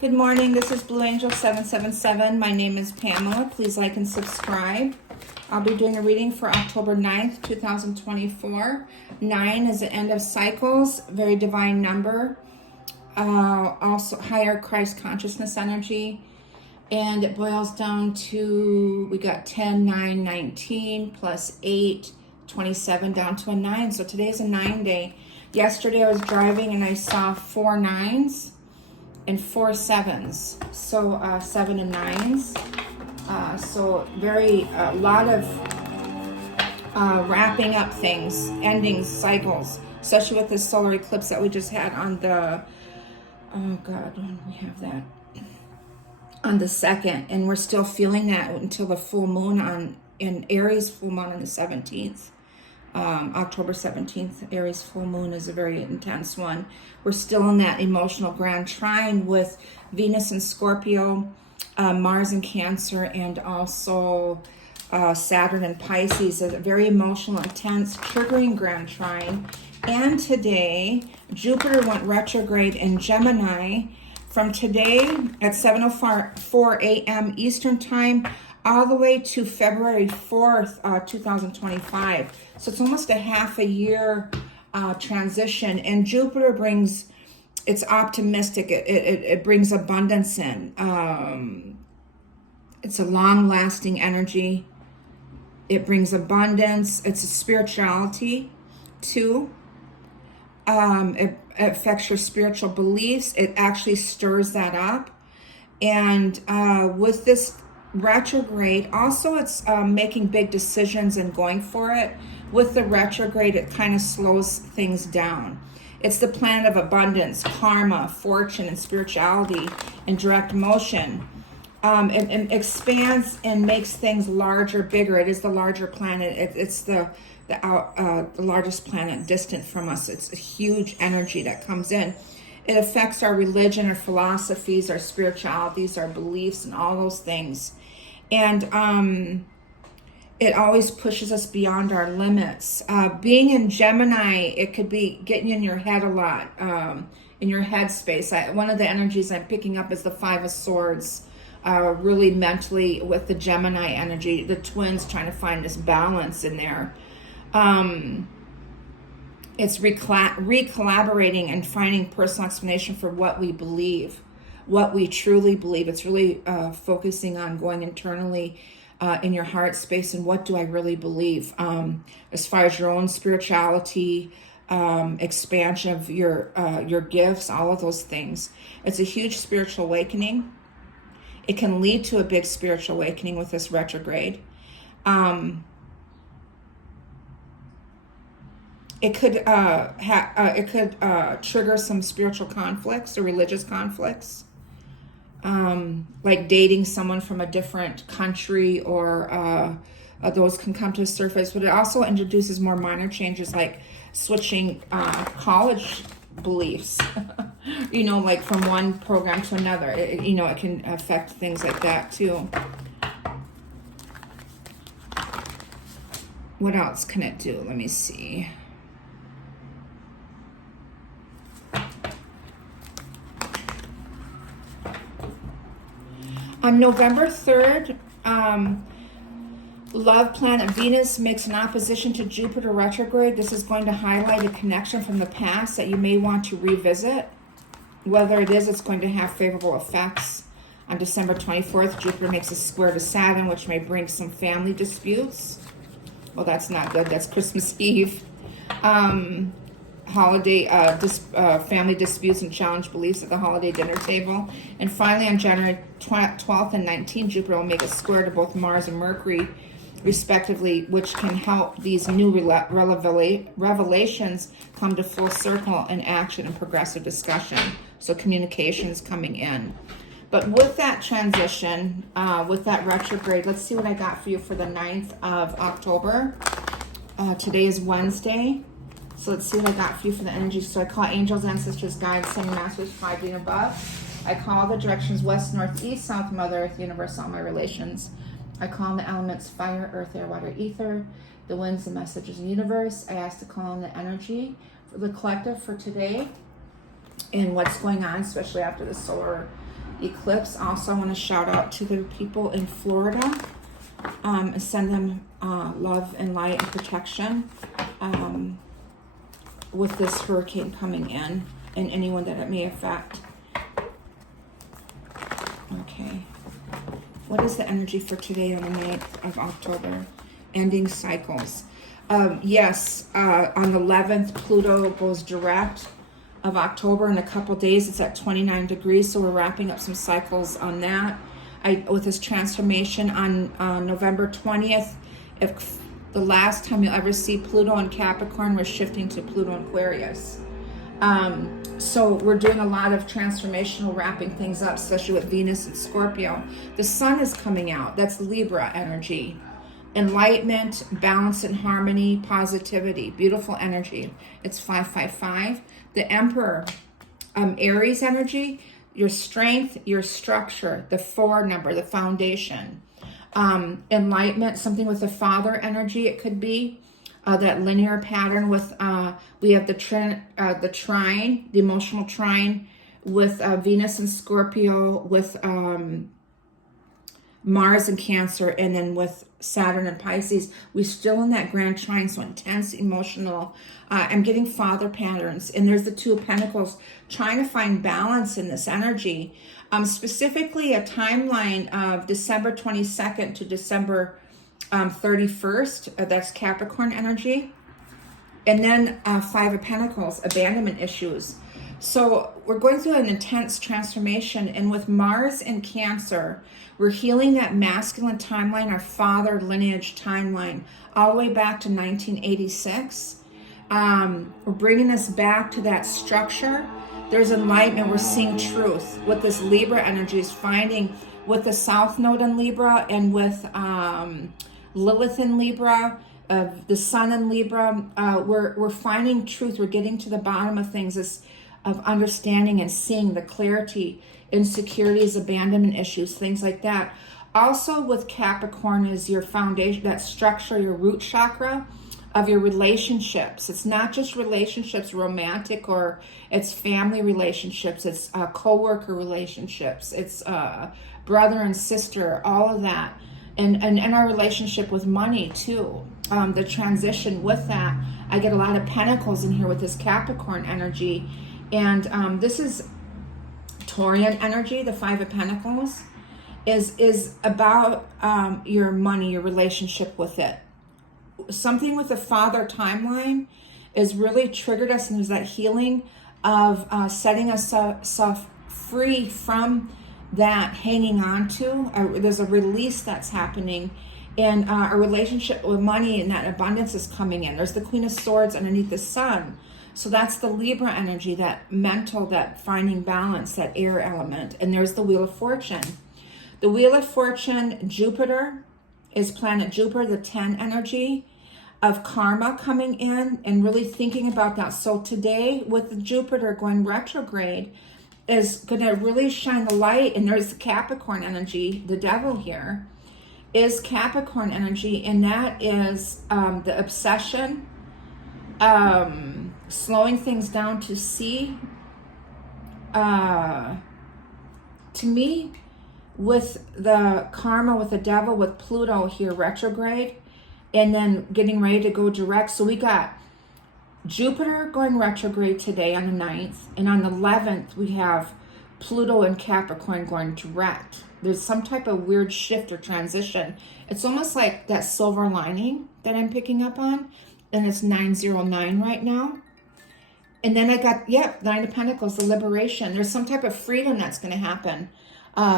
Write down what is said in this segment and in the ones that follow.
Good morning, this is Blue Angel 777. My name is Pamela. Please like and subscribe. I'll be doing a reading for October 9th, 2024. 9 is the end of cycles, very divine number. Also higher Christ consciousness energy. And it boils down to, we got 10, 9, 19, plus 8, 27, down to a 9. So today's a 9 day. Yesterday I was driving and I saw 4 9s. And 4 7s, so 7 and 9s. So very a lot of wrapping up things, endings, cycles, especially with this solar eclipse that we just had on the, oh God, when we have that on the 2nd, and we're still feeling that until the full moon in Aries, full moon on the 17th. October 17th, Aries full moon is a very intense one. We're still in that emotional grand trine with Venus and Scorpio, Mars and Cancer, and also Saturn and Pisces. A very emotional, intense, triggering grand trine. And today, Jupiter went retrograde in Gemini from today at 7:04 a.m. Eastern Time all the way to February 4th, 2025. So it's almost a half a year transition. And Jupiter brings, it's optimistic. It brings abundance in. It's a long-lasting energy. It brings abundance. It's a spirituality, too. It affects your spiritual beliefs. It actually stirs that up. And with this retrograde, also it's making big decisions and going for it. With the retrograde, it kind of slows things down. It's the planet of abundance, karma, fortune, and spirituality, and direct motion. It expands and makes things larger, bigger. It is the larger planet. It's the largest planet distant from us. It's a huge energy that comes in. It affects our religion, our philosophies, our spiritualities, our beliefs, and all those things. And it always pushes us beyond our limits. Being in Gemini, it could be getting in your head a lot, in your head space. One of the energies I'm picking up is the 5 of Swords, really mentally with the Gemini energy, the twins trying to find this balance in there. It's re-collaborating and finding personal explanation for what we believe, what we truly believe. It's really focusing on going internally in your heart space and what do I really believe, as far as your own spirituality, expansion of your gifts, all of those things. It's a huge spiritual awakening. It can lead to a big spiritual awakening with this retrograde. It could trigger some spiritual conflicts or religious conflicts, like dating someone from a different country, or those can come to the surface. But it also introduces more minor changes, like switching college beliefs, like from one program to another. It can affect things like that too. What else can it do? Let me see. On November 3rd, love planet Venus makes an opposition to Jupiter retrograde. This is going to highlight a connection from the past that you may want to revisit. Whether it is, it's going to have favorable effects. On December 24th, Jupiter makes a square to Saturn, which may bring some family disputes. Well, that's not good. That's Christmas Eve. Holiday family disputes and challenge beliefs at the holiday dinner table. And finally, on January 12th and 19th, Jupiter will make a square to both Mars and Mercury, respectively, which can help these new revelations come to full circle in action and progressive discussion. So communication is coming in. But with that transition, with that retrograde, let's see what I got for you for the 9th of October. Today is Wednesday. So let's see what I got for you for the energy. So I call angels, ancestors, guides, sending masters, 5D and above. I call the directions west, north, east, south, Mother Earth, universe, all my relations. I call in the elements fire, earth, air, water, ether, the winds, the messages, the universe. I ask to call in the energy for the collective for today and what's going on, especially after the solar eclipse. Also, I want to shout out to the people in Florida and send them love and light and protection with this hurricane coming in and anyone that it may affect. Okay. What is the energy for today on the 9th of October? Ending cycles. Yes, on the 11th, Pluto goes direct of October. In a couple days, it's at 29 degrees, so we're wrapping up some cycles on that. With this transformation on November 20th, if the last time you'll ever see Pluto in Capricorn, we're shifting to Pluto in Aquarius. So we're doing a lot of transformational wrapping things up, especially with Venus and Scorpio. The sun is coming out. That's Libra energy. Enlightenment, balance and harmony, positivity, beautiful energy. It's 555. The Emperor, Aries energy, your strength, your structure, the 4 number, the foundation. Enlightenment, something with the father energy, it could be. That linear pattern with, we have the trine, the emotional trine with Venus and Scorpio, with Mars and Cancer, and then with Saturn and Pisces. We're still in that grand trine, so intense, emotional. I'm getting father patterns, and there's the 2 of Pentacles, trying to find balance in this energy. Specifically, a timeline of December 22nd to December 31st, that's Capricorn energy. And then 5 of Pentacles, abandonment issues. So we're going through an intense transformation, and with Mars and Cancer, we're healing that masculine timeline, our father lineage timeline, all the way back to 1986. We're bringing us back to that structure. There's enlightenment. We're seeing truth. What this Libra energy is finding with the South Node in Libra, and with Lilith in Libra, the Sun in Libra, we're finding truth. We're getting to the bottom of things, of understanding and seeing the clarity, insecurities, abandonment issues, things like that. Also with Capricorn is your foundation, that structure, your root chakra of your relationships. It's not just relationships, romantic, or it's family relationships, it's co-worker relationships, it's brother and sister, all of that. And our relationship with money too. The transition with that, I get a lot of Pentacles in here with this Capricorn energy. And this is Taurian energy, the 5 of Pentacles, is about your money, your relationship with it. Something with the father timeline is really triggered us, and there's that healing of setting us free from that hanging on to. There's a release that's happening, and a relationship with money, and that abundance is coming in. There's the Queen of Swords underneath the sun. So that's the Libra energy, that mental, that finding balance, that air element. And there's the Wheel of Fortune. The Wheel of Fortune, Jupiter is planet Jupiter, the 10 energy of karma coming in, and really thinking about that. So today with the Jupiter going retrograde is going to really shine the light. And there's the Capricorn energy, the devil here is Capricorn energy, and that is the obsession, slowing things down to see. To me, with the karma, with the devil, with Pluto here retrograde, and then getting ready to go direct. So we got Jupiter going retrograde today on the 9th, and on the 11th we have Pluto and Capricorn going direct. There's some type of weird shift or transition. It's almost like that silver lining that I'm picking up on, and it's 909 right now. And then I got, 9 of Pentacles, the liberation. There's some type of freedom that's going to happen,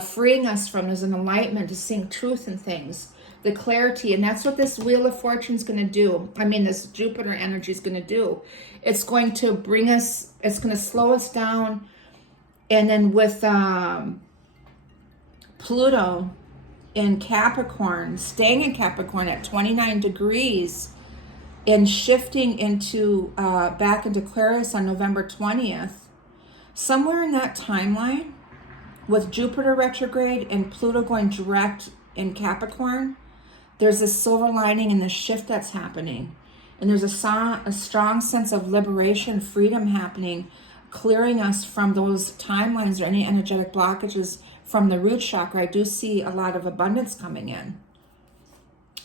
freeing us from, there's an enlightenment to seeing truth in things, the clarity. And that's what this Wheel of Fortune is going to do. I mean, this Jupiter energy is going to do. It's going to bring us, it's going to slow us down. And then with Pluto in Capricorn, staying in Capricorn at 29 degrees, and shifting into back into Aquarius on November 20th, somewhere in that timeline, with Jupiter retrograde and Pluto going direct in Capricorn, there's this silver lining and the shift that's happening. And there's a strong sense of liberation, freedom happening, clearing us from those timelines or any energetic blockages from the root chakra, I do see a lot of abundance coming in.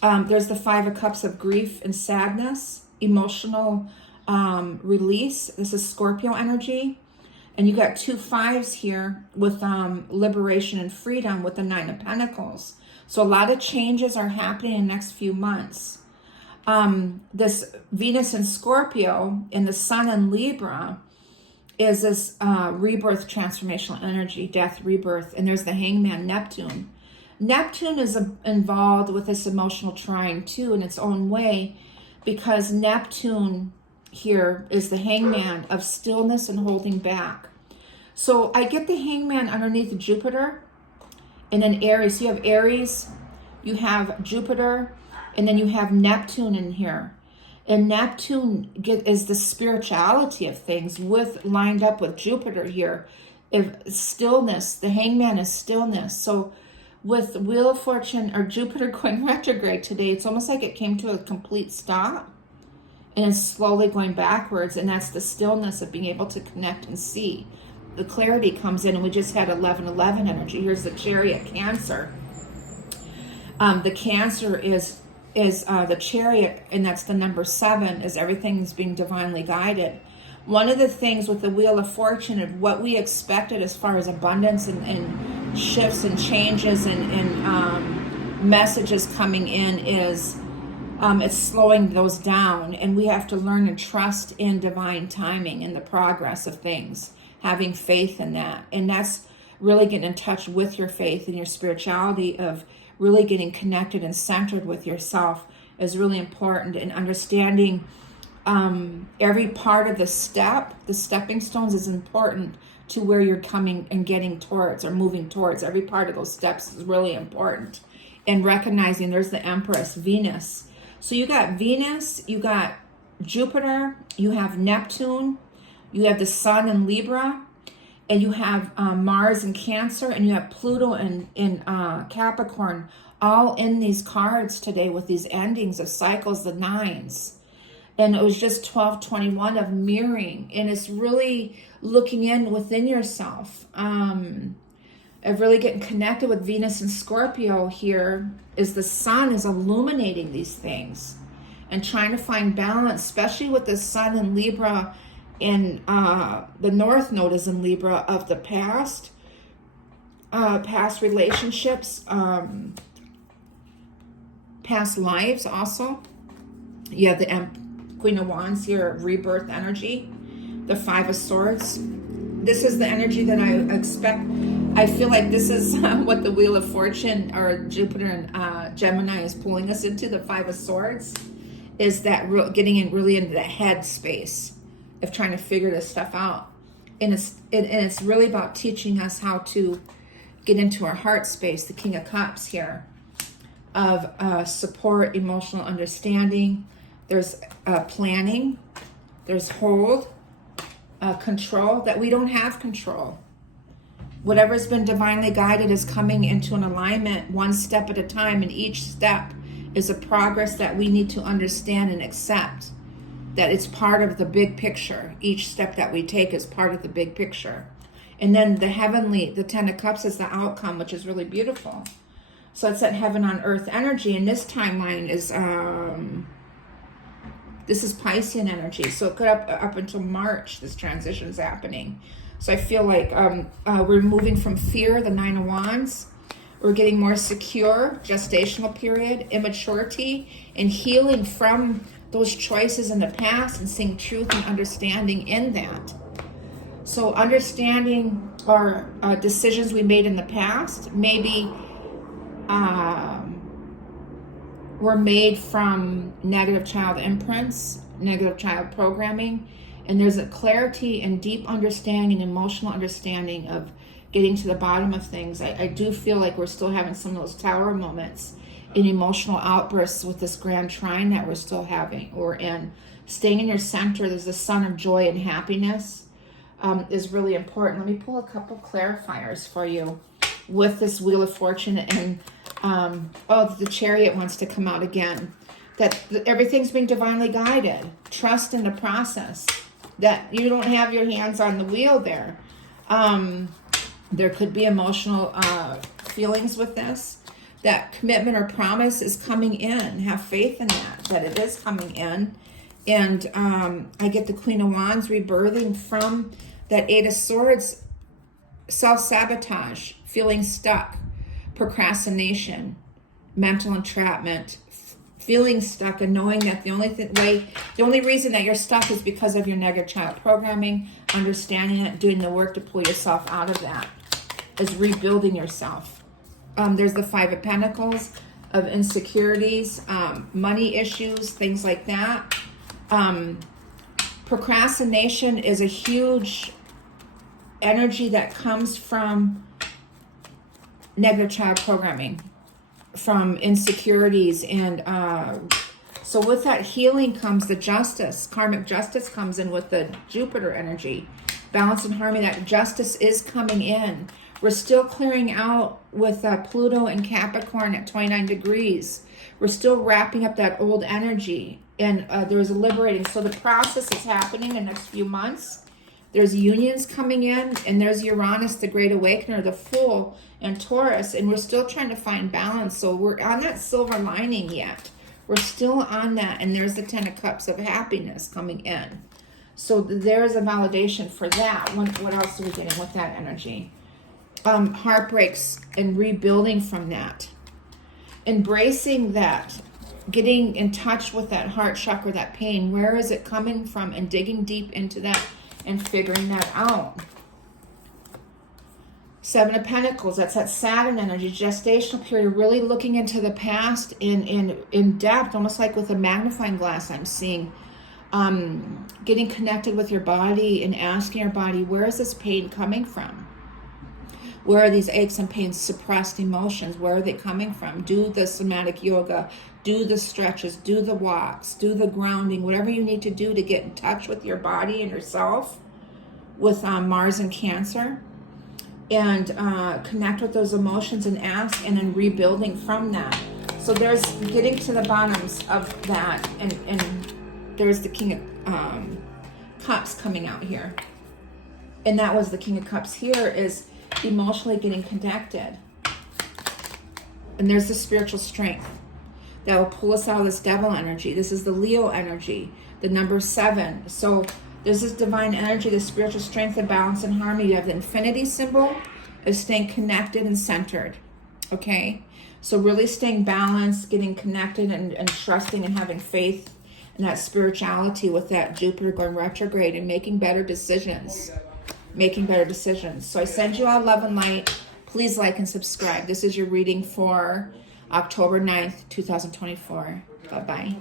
There's the 5 of Cups of grief and sadness, emotional release. This is Scorpio energy. And you got 2 5s here with liberation and freedom with the 9 of Pentacles. So a lot of changes are happening in the next few months. This Venus in Scorpio and the Sun in Libra is this rebirth, transformational energy, death, rebirth. And there's the Hangman, Neptune. Neptune is involved with this emotional trine too in its own way, because Neptune here is the Hangman of stillness and holding back. So I get the Hangman underneath Jupiter and then Aries. You have Aries, you have Jupiter, and then you have Neptune in here. And Neptune is the spirituality of things lined up with Jupiter here. If stillness, the Hangman is stillness. So with Wheel of Fortune or Jupiter going retrograde today, it's almost like it came to a complete stop and it's slowly going backwards. And that's the stillness of being able to connect and see. The clarity comes in, and we just had 11-11 energy. Here's the Chariot, Cancer. The Cancer is the Chariot, and that's the number 7, is everything's being divinely guided. One of the things with the Wheel of Fortune of what we expected as far as abundance and shifts and changes and messages coming in is it's slowing those down, and we have to learn and trust in divine timing and the progress of things, having faith in that. And that's really getting in touch with your faith and your spirituality, of really getting connected and centered with yourself is really important, and understanding every part of the stepping stones is important to where you're coming and getting towards or moving towards. Every part of those steps is really important. And recognizing there's the Empress, Venus. So you got Venus, you got Jupiter, you have Neptune, you have the Sun in Libra, and you have Mars in Cancer, and you have Pluto in Capricorn, all in these cards today with these endings of cycles, the 9s. And it was just 12-21 of mirroring, and it's really looking in within yourself. Of really getting connected with Venus and Scorpio here is the Sun is illuminating these things and trying to find balance, especially with the Sun in Libra. And the North Node is in Libra, of the past relationships, past lives also. You have the Queen of Wands here, rebirth energy, the 5 of Swords. This is the energy that I expect. I feel like this is what the Wheel of Fortune or Jupiter and Gemini is pulling us into, the 5 of Swords, is that getting in really into the head space of trying to figure this stuff out. And it's really about teaching us how to get into our heart space, the King of Cups here, of support, emotional understanding. There's planning, there's hold, control, that we don't have control. Whatever's been divinely guided is coming into an alignment one step at a time, and each step is a progress that we need to understand and accept. That it's part of the big picture. Each step that we take is part of the big picture. And then the heavenly, the 10 of Cups is the outcome, which is really beautiful. So it's that heaven on earth energy. And this timeline is, this is Piscean energy. So it could up until March, this transition is happening. So I feel like we're moving from fear, the 9 of Wands. We're getting more secure, gestational period, immaturity, and healing from those choices in the past, and seeing truth and understanding in that. So understanding our decisions we made in the past, maybe were made from negative child imprints, negative child programming, and there's a clarity and deep understanding, emotional understanding of getting to the bottom of things. I do feel like we're still having some of those tower moments in emotional outbursts with this grand trine that we're still having, or in staying in your center. There's the sun of joy and happiness is really important. Let me pull a couple clarifiers for you with this Wheel of Fortune. And the Chariot wants to come out again. That everything's being divinely guided. Trust in the process. That you don't have your hands on the wheel there. There could be emotional feelings with this. That commitment or promise is coming in. Have faith in that it is coming in. And I get the Queen of Wands rebirthing from that Eight of Swords, self-sabotage, feeling stuck, procrastination, mental entrapment, feeling stuck and knowing that the only reason that you're stuck is because of your negative child programming, understanding it, doing the work to pull yourself out of that, is rebuilding yourself. There's the Five of Pentacles of insecurities, money issues, things like that. Procrastination is a huge energy that comes from negative child programming, from insecurities. And so with that healing comes the justice. Karmic justice comes in with the Jupiter energy. Balance and harmony, that justice is coming in. We're still clearing out with Pluto and Capricorn at 29 degrees. We're still wrapping up that old energy. And there's a liberating. So the process is happening in the next few months. There's unions coming in, and there's Uranus, the Great Awakener, the Fool, and Taurus, and we're still trying to find balance. So we're on that silver lining yet. We're still on that, and there's the Ten of Cups of happiness coming in. So there's a validation for that. What else are we getting with that energy? Heartbreaks and rebuilding from that. Embracing that. Getting in touch with that heart chakra, that pain. Where is it coming from? And digging deep into that and figuring that out. Seven of Pentacles, that's that Saturn energy, gestational period, really looking into the past in depth, almost like with a magnifying glass I'm seeing. Getting connected with your body and asking your body, where is this pain coming from? Where are these aches and pains, suppressed emotions? Where are they coming from? Do the somatic yoga, do the stretches, do the walks, do the grounding, whatever you need to do to get in touch with your body and yourself, with Mars and Cancer, and connect with those emotions and ask, and then rebuilding from that. So there's getting to the bottoms of that, and there's the King of Cups coming out here. And that was the King of Cups here, is emotionally getting connected. And there's the spiritual strength that will pull us out of this devil energy. This is the Leo energy, the number 7. So there's this divine energy, the spiritual strength, the balance and harmony. You have the infinity symbol of staying connected and centered. Okay? So really staying balanced, getting connected and trusting and having faith in that spirituality with that Jupiter going retrograde and making better decisions. So I send you all love and light. Please like and subscribe. This is your reading for October 9th, 2024. Bye-bye.